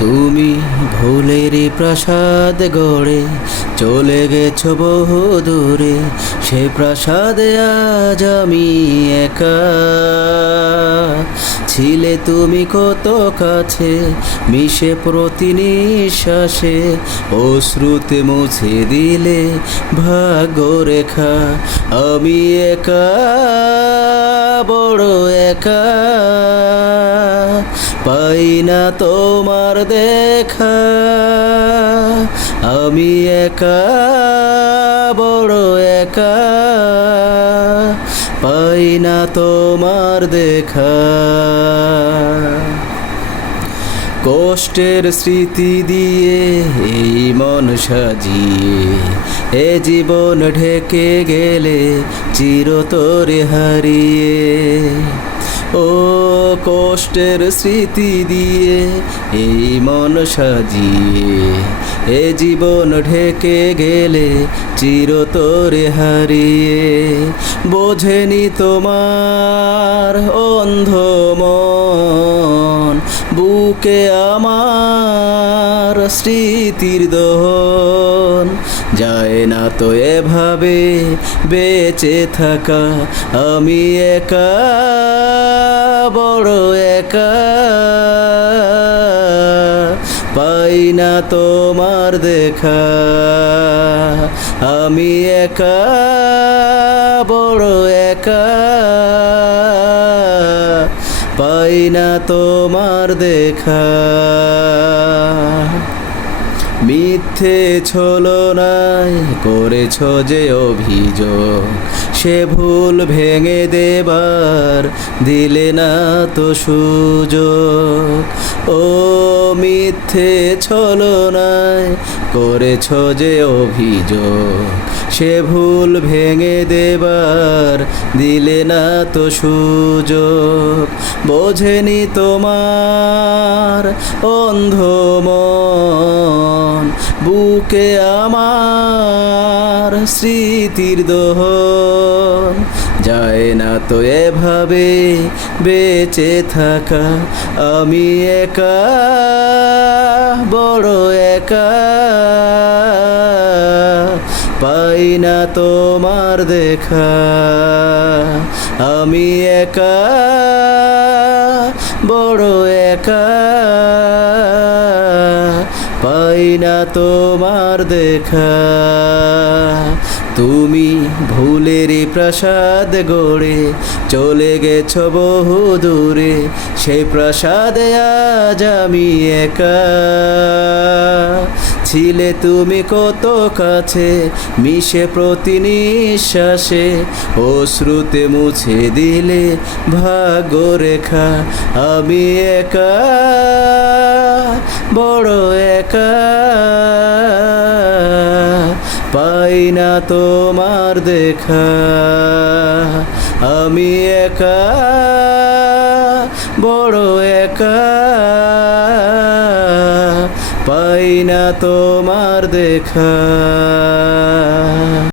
তুমি ভুলেরই প্রাসাদ গড়ে চলে গেছো বহু দূরে, সে প্রাসাদে আজ আমি একা। ছিলে তুমি কত কাছে, মিশে প্রতি নিঃশ্বাসে, অশ্রুতে মুছে দিলে ভাগ্যরেখা। আমি একা, বড় একা, পাই না তোমার দেখা। আমি একা, বড় একা, পাই না তোমার দেখা। কষ্টের স্মৃতি দিয়ে এই মন সাজিয়ে এ জীবন ঢেকে গেলে চিরতরে হারিয়ে। ও কষ্টের স্মৃতি দিয়ে এই মন সাজিয়ে এ জীবন ঢেকে গেলে চিরতরে হারিয়ে। বোঝেনি তোমার অন্ধ মন, বুকে আমার স্মৃতির দহন। যায় না তো এভাবে বেঁচে থাকা। আমি একা, বড় একা, পাই না তোমার দেখা। আমি একা, বড় একা, পাই না তোমার দেখা। মিথ্যে ছলনায় করেছ যে অভিযোগ, সে ভুল ভেঙে দেবার দিলে না তো সুযোগ। ও মিথ্যে ছলনায় করেছ যে অভিযোগ, সে ভুল ভেঙে দেবার দিলে না তো সুযোগ। বোঝেনি তোমার অন্ধ মন, বুকে আমার স্মৃতির দহন। যায় না তো এভাবে বেঁচে থাকা। আমি একা, বড় একা, পাই না তোমার দেখা। আমি একা, বড় একা, পাই না তোমার দেখা। তুমি ভুলেরই প্রাসাদ গড়ে চলে গেছো বহু দূরে, সেই প্রাসাদে আজ আমি একা। ছিলে তুমি কত কাছে, মিশে প্রতি নিঃশ্বাসে, অশ্রুতে মুছে দিলে ভাগ্যরেখা। আমি একা, বড় একা, পাই না তোমার দেখা। আমি একা, বড় একা, পাই না তোমার দেখা।